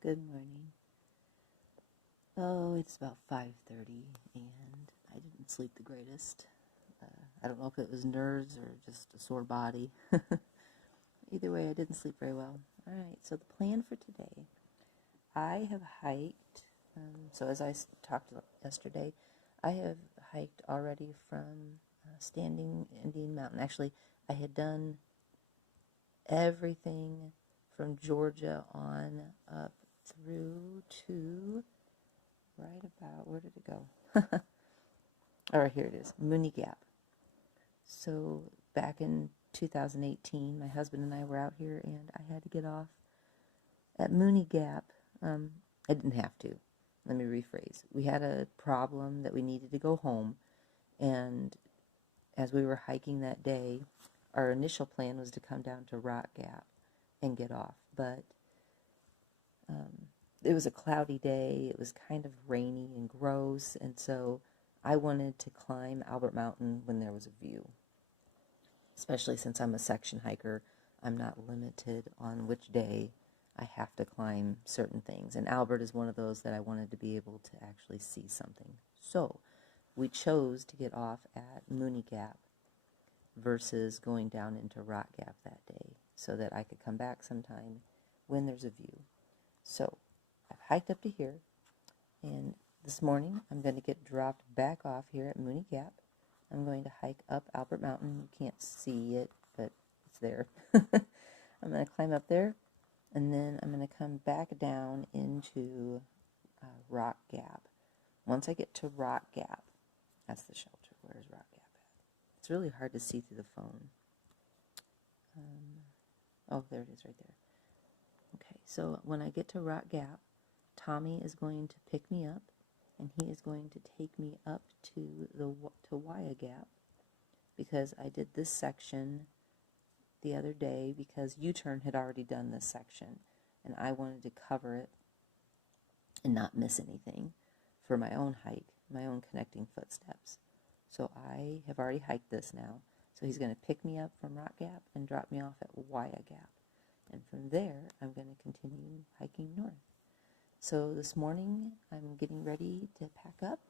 Good morning. Oh, it's about 5:30 and I didn't sleep the greatest. I don't know if it was nerves or just a sore body. Either way, I didn't sleep very well. All right, so the plan for today, I have hiked, so as I talked yesterday, I have hiked already from Standing Indian Mountain. Actually, I had done everything from Georgia on up through to right about, where did it go? All right, here it is, Mooney Gap. So back in 2018, my husband and I were out here, and I had to get off at Mooney Gap. I didn't have to. Let me rephrase. We had a problem that we needed to go home, and as we were hiking that day, our initial plan was to come down to Rock Gap and get off, but it was a cloudy day. It was kind of rainy and gross, and so I wanted to climb Albert Mountain when there was a view. Especially since I'm a section hiker, I'm not limited on which day I have to climb certain things. And Albert is one of those that I wanted to be able to actually see something. So we chose to get off at Mooney Gap versus going down into Rock Gap that day so that I could come back sometime when there's a view. So I've hiked up to here, and this morning I'm going to get dropped back off here at Mooney Gap. I'm going to hike up Albert Mountain. You can't see it, but it's there. I'm going to climb up there, and then I'm going to come back down into Rock Gap. Once I get to Rock Gap, that's the shelter. Where's Rock Gap at? It's really hard to see through the phone. Oh, there it is right there. Okay, so when I get to Rock Gap, Tommy is going to pick me up, and he is going to take me up to Wayah Gap, because I did this section the other day because U-Turn had already done this section, and I wanted to cover it and not miss anything for my own hike, my own connecting footsteps. So I have already hiked this now. So he's going to pick me up from Rock Gap and drop me off at Wayah Gap. And from there, I'm going to continue hiking north. So this morning, I'm getting ready to pack up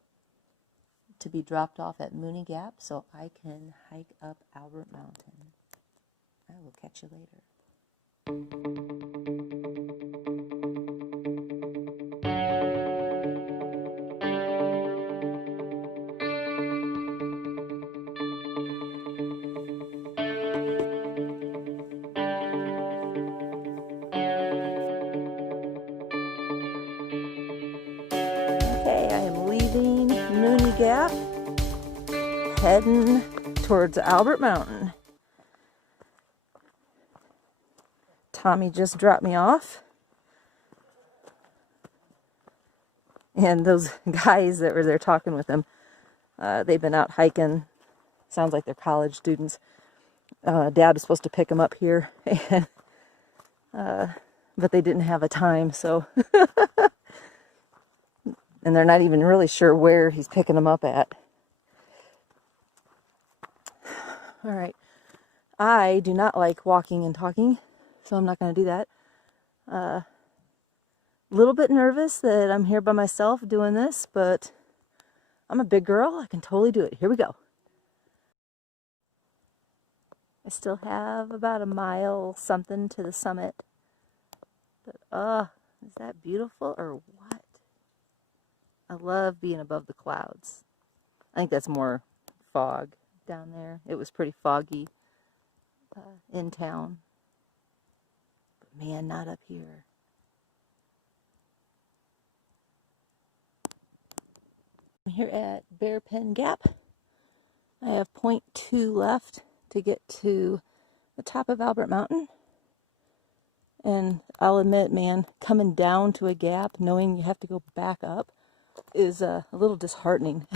to be dropped off at Mooney Gap so I can hike up Albert Mountain. I will catch you later. Okay, I am leaving Mooney Gap, heading towards Albert Mountain. Tommy just dropped me off, and those guys that were there talking with him, they've been out hiking. Sounds like they're college students. Dad was supposed to pick them up here, and, but they didn't have a time, so and they're not even really sure where he's picking them up at. All right, I do not like walking and talking, so I'm not going to do that. A little bit nervous that I'm here by myself doing this, but I'm a big girl. I can totally do it. Here we go. I still have about a mile something to the summit. But, is that beautiful or what? I love being above the clouds. I think that's more fog down there. It was pretty foggy in town. But man, not up here. I'm here at Bear Pen Gap. I have 0.2 left to get to the top of Albert Mountain. And I'll admit, man, coming down to a gap, knowing you have to go back up, is a little disheartening.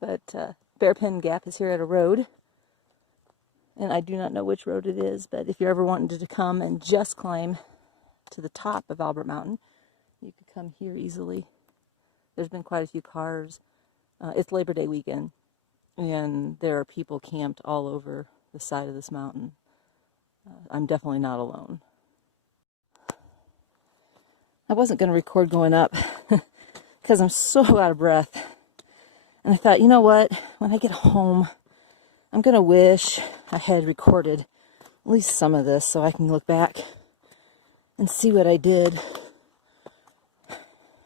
But Bear Pen Gap is here at a road. And I do not know which road it is, but if you're ever wanting to come and just climb to the top of Albert Mountain, you could come here easily. There's been quite a few cars. It's Labor Day weekend, and there are people camped all over the side of this mountain. I'm definitely not alone. I wasn't going to record going up because I'm so out of breath. And I thought, you know what? When I get home, I'm going to wish I had recorded at least some of this so I can look back and see what I did.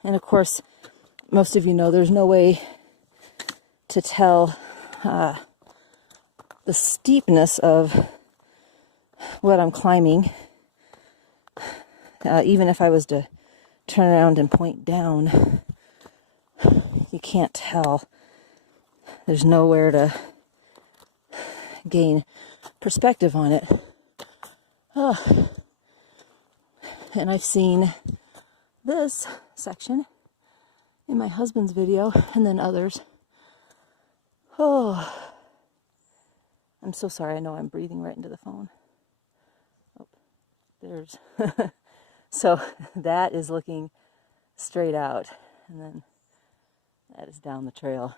And of course, most of you know there's no way to tell the steepness of what I'm climbing. Even if I was to turn around and point down, you can't tell. There's nowhere to gain perspective on it. Oh. And I've seen this section in my husband's video and then others. Oh, I'm so sorry. I know I'm breathing right into the phone. Oh, there's. So that is looking straight out, and then that is down the trail.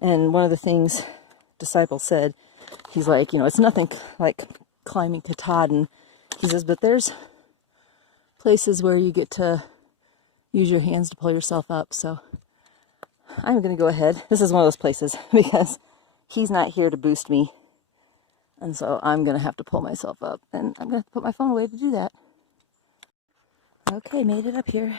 And one of the things Disciple said, he's like, you know, it's nothing like climbing Katahdin. He says, but there's places where you get to use your hands to pull yourself up. So I'm going to go ahead. This is one of those places because he's not here to boost me. And so I'm going to have to pull myself up. And I'm going to have to put my phone away to do that. Okay, made it up here.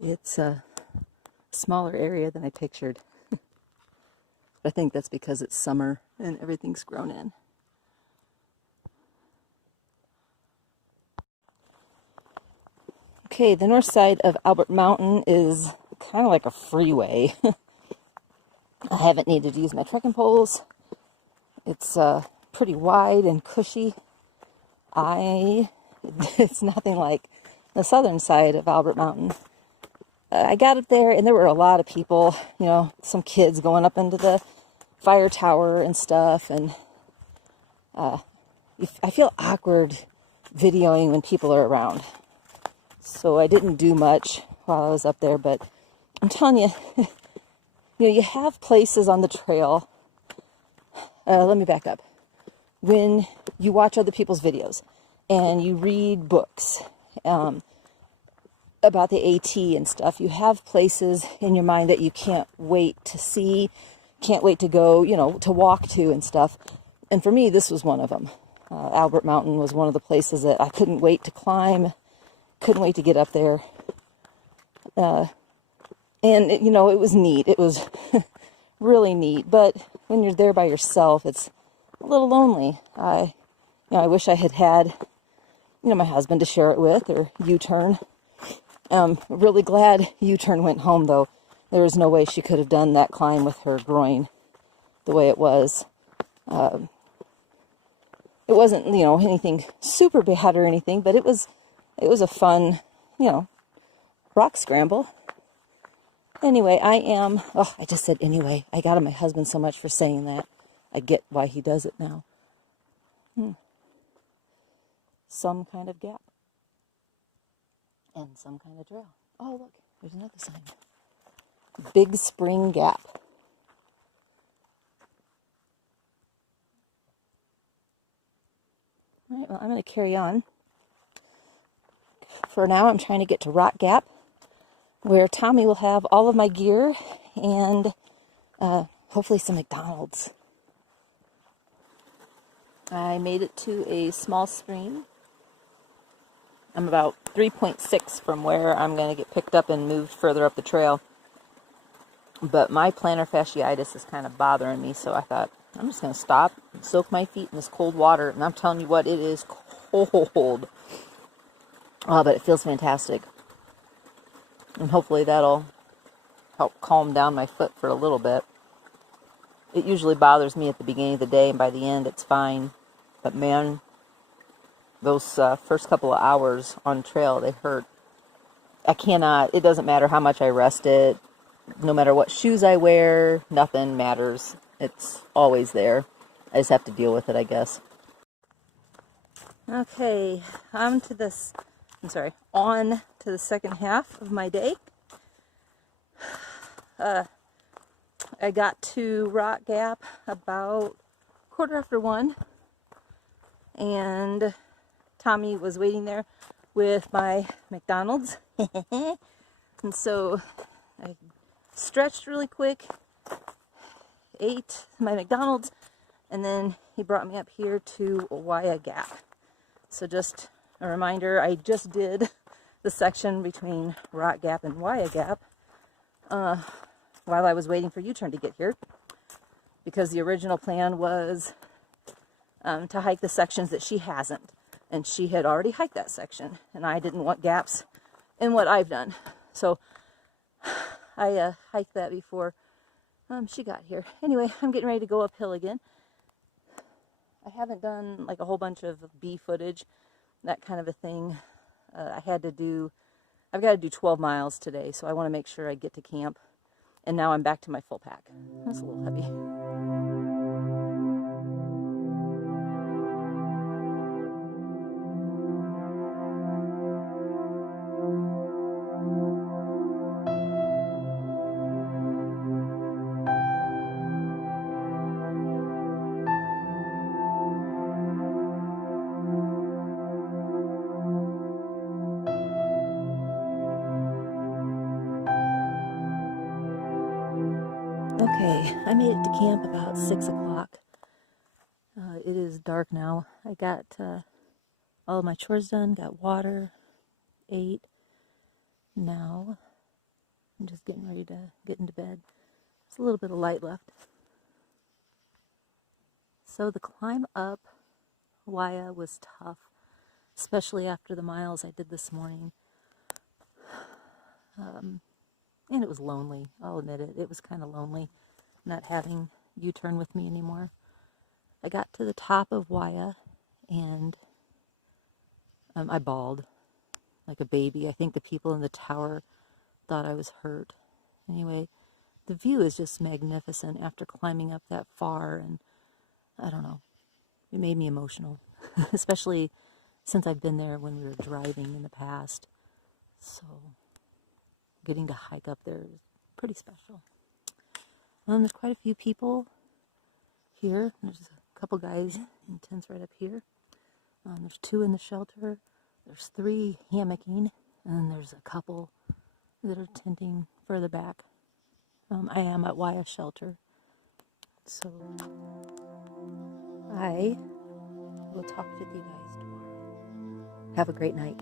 It's a smaller area than I pictured. I think that's because it's summer and everything's grown in. Okay, the north side of Albert Mountain is kind of like a freeway. I haven't needed to use my trekking poles. It's pretty wide and cushy. It's nothing like the southern side of Albert Mountain. I got up there and there were a lot of people, you know, some kids going up into the fire tower and stuff. And I feel awkward videoing when people are around. So I didn't do much while I was up there, but I'm telling you, you know, you have places on the trail. Let me back up. When you watch other people's videos and you read books about the AT and stuff, you have places in your mind that you can't wait to see, can't wait to go, you know, to walk to and stuff. And for me, this was one of them. Albert Mountain was one of the places that I couldn't wait to climb, couldn't wait to get up there. And, you know, it was neat. It was really neat. But when you're there by yourself, it's a little lonely. I wish I had, you know, my husband to share it with, or U-turn. Really glad U-turn went home, though. There was no way she could have done that climb with her groin the way it was. It wasn't, you know, anything super bad or anything, but it was a fun, you know, rock scramble. Anyway, I just said anyway. I got on my husband so much for saying that. I get why he does it now. Some kind of gap. And some kind of trail. Oh, look, there's another sign. Big Spring Gap. All right, well, I'm going to carry on. For now, I'm trying to get to Rock Gap, where Tommy will have all of my gear and hopefully some McDonald's. I made it to a small stream. I'm about 3.6 from where I'm going to get picked up and moved further up the trail. But my plantar fasciitis is kind of bothering me, so I thought, I'm just going to stop and soak my feet in this cold water. And I'm telling you what, it is cold. Oh, but it feels fantastic. And hopefully that'll help calm down my foot for a little bit. It usually bothers me at the beginning of the day, and by the end it's fine. But man, those first couple of hours on trail, they hurt. I cannot, it doesn't matter how much I rest it, no matter what shoes I wear, nothing matters. It's always there. I just have to deal with it, I guess. Okay, on to the second half of my day. I got to Rock Gap about 1:15, and Tommy was waiting there with my McDonald's. And so I stretched really quick, ate my McDonald's, and then he brought me up here to Wayah Gap. So just a reminder, I just did the section between Rock Gap and Wayah Gap while I was waiting for U-turn to get here, because the original plan was to hike the sections that she hasn't, and she had already hiked that section, and I didn't want gaps in what I've done. So I hiked that before she got here. Anyway, I'm getting ready to go uphill again. I haven't done like a whole bunch of bee footage, that kind of a thing. I've got to do 12 miles today, so I want to make sure I get to camp. And now I'm back to my full pack. That's a little heavy. Okay, I made it to camp about 6 o'clock. It is dark now. I got all of my chores done, got water, ate. Now I'm just getting ready to get into bed. There's a little bit of light left. So the climb up Wayah was tough, especially after the miles I did this morning. And it was lonely, I'll admit it. It was kind of lonely not having U-turn with me anymore. I got to the top of Wayah, and I bawled like a baby. I think the people in the tower thought I was hurt. Anyway, the view is just magnificent after climbing up that far, and I don't know, it made me emotional, especially since I've been there when we were driving in the past. So getting to hike up there is pretty special. There's quite a few people here. There's a couple guys in tents right up here. There's 2 in the shelter. There's 3 hammocking, and then there's a couple that are tenting further back. I am at Wayah Shelter. So I will talk with you guys tomorrow. Have a great night.